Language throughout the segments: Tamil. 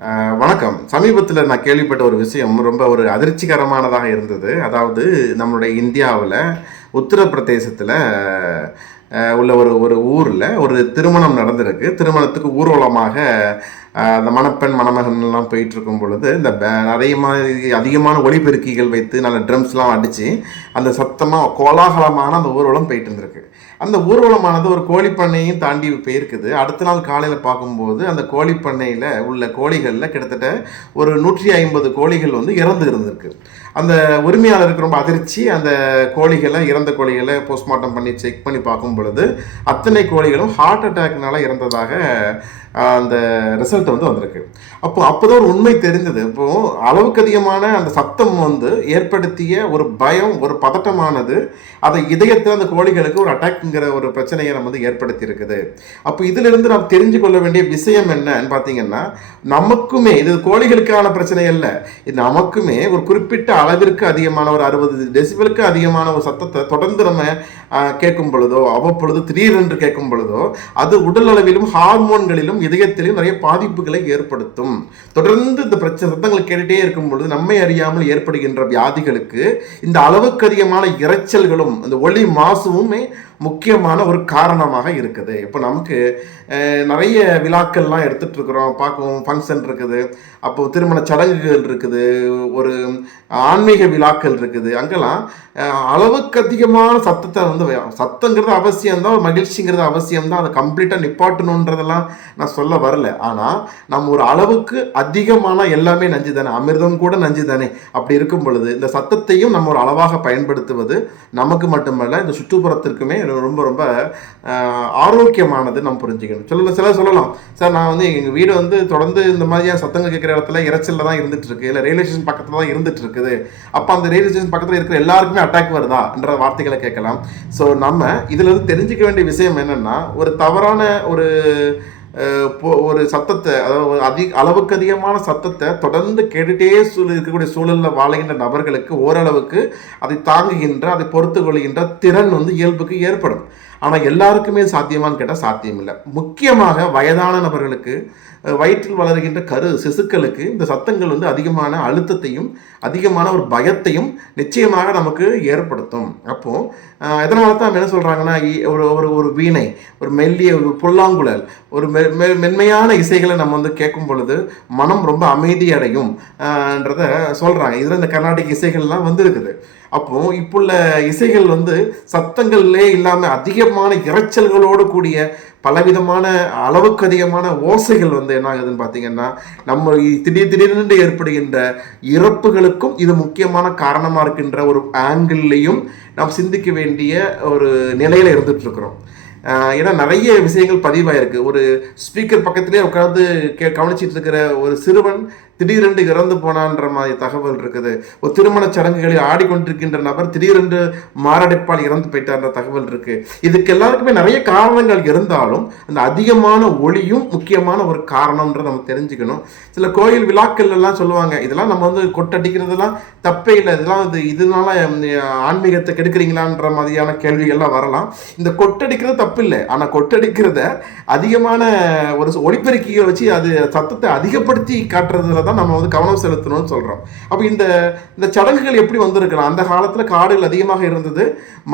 வணக்கம். சமீபத்தில் நான் கேள்விப்பட்ட ஒரு விஷயம் ரொம்ப ஒரு அதிர்ச்சிகரமானதாக இருந்தது. அதாவது நம்மளுடைய இந்தியாவில் உத்தரப்பிரதேசத்தில் உள்ள ஒரு ஒரு ஊரில் ஒரு திருமணம் நடந்திருக்கு. திருமணத்துக்கு ஊர்வலமாக அந்த மணப்பெண் மணமகன்லாம் போயிட்டு இருக்கும் பொழுது இந்த அதிகமான ஒலிபெருக்கிகள் வைத்து நல்ல ட்ரம்ஸ்லாம் அடித்து அந்த சத்தமாக கோலாகலமான அந்த ஊர்வலம் போயிட்டு இருந்திருக்கு. அந்த ஊர்வலமானது ஒரு கோழிப்பண்ணையும் தாண்டி போயிருக்குது. அடுத்த நாள் காலையில் பார்க்கும்போது அந்த கோழிப்பண்ணையில் உள்ள கோழிகளில் கிட்டத்தட்ட ஒரு 150 கோழிகள் இறந்து இருந்திருக்கு. அந்த உரிமையாளருக்கு ரொம்ப அதிர்ச்சி. அந்த கோழிகளை இறந்த கோழிகளை போஸ்ட்மார்ட்டம் பண்ணி செக் பண்ணி பார்க்கும் பொழுது அத்தனை கோழிகளும் ஹார்ட் அட்டாக்னால இறந்ததாக அந்த ரிசல்ட் வந்திருக்கு. அப்போதான் ஒரு உண்மை தெரிஞ்சது. அளவுக்கு அதிகமான அந்த சத்தம் ஏற்படுத்திய ஒரு பயம், ஒரு பதட்டமானது அதை இதயத்தில் அந்த கோழிகளுக்கு ஒரு அட்டாக்ங்கிற ஒரு பிரச்சனையை நம்ம ஏற்படுத்தி இருக்குது. இதிலிருந்து நாம் தெரிஞ்சு கொள்ள வேண்டிய விஷயம் என்னன்னு பார்த்தீங்கன்னா, நமக்குமே இது கோழிகளுக்கான பிரச்சனை இல்லை, இது நமக்குமே ஒரு குறிப்பிட்ட அளவிற்கு அதிகமான ஒரு 60 டெசிபலுக்கு அதிகமான ஒரு சத்தத்தை தொடர்ந்து நம்ம கேட்கும் பொழுதோ, அவ்வப்பொழுது திடீரென்று கேட்கும் பொழுதோ, அது உடல் அளவிலும் ஹார்மோன்களிலும் இதயத்திலும் நிறைய பாதிப்புகளை ஏற்படுத்தும். தொடர்ந்து இந்த சத்தங்களை கேட்டுட்டே இருக்கும் பொழுது நம்மை அறியாமல் ஏற்படுகின்ற வியாதிகளுக்கு இந்த அளவுக்கு அதிகமான இரைச்சல்களும் இந்த ஒளி மாசுமே முக்கியமான ஒரு காரணமாக இருக்குது. இப்போ நமக்கு நிறைய விழாக்கள்லாம் எடுத்துகிட்டு இருக்கிறோம், பார்க்கவும் ஃபங்க்ஷன் இருக்குது, அப்போது திருமண சடங்குகள் இருக்குது, ஒரு ஆன்மீக விழாக்கள் இருக்குது. அங்கெல்லாம் அளவுக்கு அதிகமான சத்தத்தை சத்தங்கிறது அவசியம்தான், ஒரு மகிழ்ச்சிங்கிறது அவசியம்தான், அதை கம்ப்ளீட்டாக நிப்பாட்டணுன்றதெல்லாம் நான் சொல்ல வரல. ஆனால் நம்ம ஒரு அளவுக்கு அதிகமான எல்லாமே நஞ்சு தானே, அமிர்தம் கூட நஞ்சு தானே. அப்படி இருக்கும் பொழுது இந்த சத்தத்தையும் நம்ம ஒரு அளவாக பயன்படுத்துவது நமக்கு மட்டுமல்ல, இந்த சுற்றுப்புறத்திற்குமே ரொம்ப ரொம்ப ஆரோக்கியமானது நம்ம புரிஞ்சுக்கணும். சிலர் சொல்லலாம், சார் நான் எங்கள் வீடு தொடர்ந்து இந்த மாதிரியான சத்தங்கள் கேட்குற இடத்துல இறைச்சலில் தான் இருந்துட்டு இருக்கு, இல்லை ரயில்வே ஸ்டேஷன் பக்கத்தில் தான் இருந்துட்டு இருக்குது, அப்போ அந்த ரயில்வே ஸ்டேஷன் பக்கத்தில் இருக்கிற எல்லாருக்குமே அட்டாக் வருதா என்ற வார்த்தைகளை கேட்கலாம். ஸோ நம்ம இதில் தெரிஞ்சுக்க வேண்டிய விஷயம் என்னென்னா, ஒரு தவறான ஒரு சத்தத்தை, அதாவது அளவுக்கு அதிகமான சத்தத்தை தொடர்ந்து கேட்டுட்டே இருக்கக்கூடிய சூழலில் வாழுகின்ற நபர்களுக்கு ஓரளவுக்கு அதை தாங்குகின்ற, அதை பொறுத்து கொள்கின்ற திறன் இயல்புக்கு ஏற்படும். ஆனால் எல்லாருக்குமே சாத்தியமானு கேட்டால் சாத்தியம் இல்லை. முக்கியமாக வயதான நபர்களுக்கு, வயிற்றில் வளர்கின்ற சிசுக்களுக்கு இந்த சத்தங்கள் அதிகமான அழுத்தத்தையும் அதிகமான ஒரு பயத்தையும் நிச்சயமாக நமக்கு ஏற்படுத்தும். அப்போது எதனால தான் என்ன சொல்கிறாங்கன்னா, ஒரு வீணை, ஒரு மெல்லிய ஒரு புல்லாங்குழல், ஒரு மென்மையான இசைகளை நம்ம கேட்கும் பொழுது மனம் ரொம்ப அமைதியடையும் என்றதை சொல்கிறாங்க. இதில் இந்த கர்நாடிக் இசைகள்லாம் இருக்குது. அப்போது இப்புள்ள இசைகள் சத்தங்கள்லே இல்லாமல் அதிகமான இரைச்சல்களோடு கூடிய பலவிதமான அளவுக்கு அதிகமான ஓசைகள் என்ன ஆகுதுன்னு பார்த்தீங்கன்னா, நம்ம திடீர்னு ஏற்படுகின்ற இறப்புகளுக்கும் இது முக்கியமான காரணமாக இருக்கின்ற ஒரு ஆங்கிள்லையும் நாம் சிந்திக்க வேண்டிய ஒரு நிலையில் இருந்துட்டு இருக்கிறோம். ஏன்னா நிறைய விஷயங்கள் பதிவாயிருக்கு. ஒரு ஸ்பீக்கர் பக்கத்திலே உட்காந்து கவனிச்சிட்டு இருக்கிற ஒரு சிறுவன் திடீரென்று இறந்து போனான்ற மாதிரி தகவல் இருக்குது. ஒரு திருமண சடங்குகளில் ஆடிக்கொண்டிருக்கின்ற நபர் திடீரென்று மாரடைப்பால் இறந்து போயிட்டார்ன்ற தகவல் இருக்கு. இதுக்கு எல்லாருக்குமே நிறைய காரணங்கள் இருந்தாலும் அந்த அதிகமான ஒளியும் முக்கியமான ஒரு காரணம்ன்றதை நம்ம தெரிஞ்சுக்கணும். சில கோயில் விழாக்கள் எல்லாம் சொல்லுவாங்க, இதெல்லாம் நம்ம கொட்டடிக்கிறதுலாம் தப்பே இல்லை, இதனால ஆன்மீகத்தை கெடுக்கிறீங்களான்ற மாதிரியான கேள்விகள்லாம் வரலாம். இந்த கொட்டடிக்கிறது தப்பு இல்லை, ஆனால் கொட்டடிக்கிறத அதிகமான ஒரு ஒளிப்பெருக்கியை வச்சு அது சத்தத்தை அதிகப்படுத்தி காட்டுறதுல நம்ம கவனம் செலுத்தணும்னு சொல்றோம். அப்ப இந்த சடங்குகள் எப்படி வந்திருக்கலாம்? அந்த காலத்துல காடுகள் அதிகமாக இருந்தது,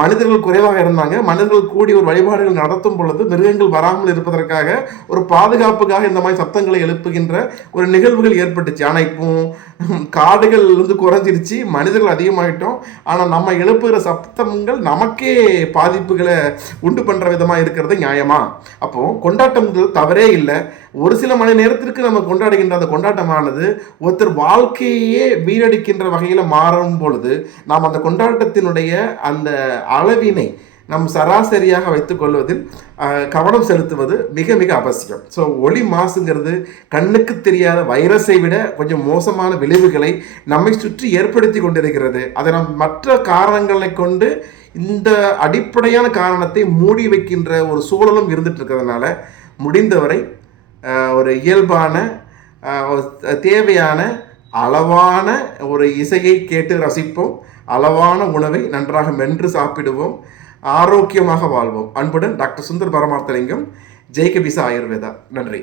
மனிதர்கள் குறைவாக இருந்தாங்க. மனிதர்கள் கூடி ஒரு வழிபாடுகள் நடத்தும் பொழுது மிருகங்கள் வராமல் இருப்பதற்காக, ஒரு பாதுகாப்புக்காக இந்த மாதிரி சத்தங்களை எழுப்புகின்ற ஒரு நிகழ்வுகள் ஏற்பட்டுச்சு. ஆனா இப்போ காடுகள் குறைஞ்சிருச்சு, மனிதர்கள் அதிகமாயிட்டோம். ஆனா நம்ம எழுப்புகிற சத்தங்கள் நமக்கே பாதிப்புகளை உண்டு பண்ற விதமா இருக்கிறது நியாயமா? அப்போ கொண்டாட்டங்கள் தவறே இல்லை. ஒரு சில மணி நேரத்திற்கு நம்ம கொண்டாடுகின்ற அந்த கொண்டாட்டமானது ஒருத்தர் வாழ்க்கையே வீணடிக்கின்ற வகையில மாறும் பொழுது நாம் அந்த கொண்டாட்டத்தினுடைய அந்த அளவினை நம் சராசரியாக வைத்துக் கொள்வதில் கவனம் செலுத்துவது மிக மிக அவசியம். ஸோ ஒளி மாசுங்கிறது கண்ணுக்கு தெரியாத வைரஸை விட கொஞ்சம் மோசமான விளைவுகளை நம்மை சுற்றி ஏற்படுத்தி கொண்டிருக்கிறது. அதை நாம் மற்ற காரணங்களை கொண்டு இந்த அடிப்படையான காரணத்தை மூடி வைக்கின்ற ஒரு சூழலும் இருந்துட்டு இருக்கிறதுனால முடிந்தவரை ஒரு இயல்பான தேவையான அளவான ஒரு இசையை கேட்டு ரசிப்போம், அளவான உணவை நன்றாக மென்று சாப்பிடுவோம், ஆரோக்கியமாக வாழ்வோம். அன்புடன் டாக்டர் சுந்தர் பரமார்த்தலிங்கம், ஜெய்கபிசா ஆயுர்வேதா. நன்றி.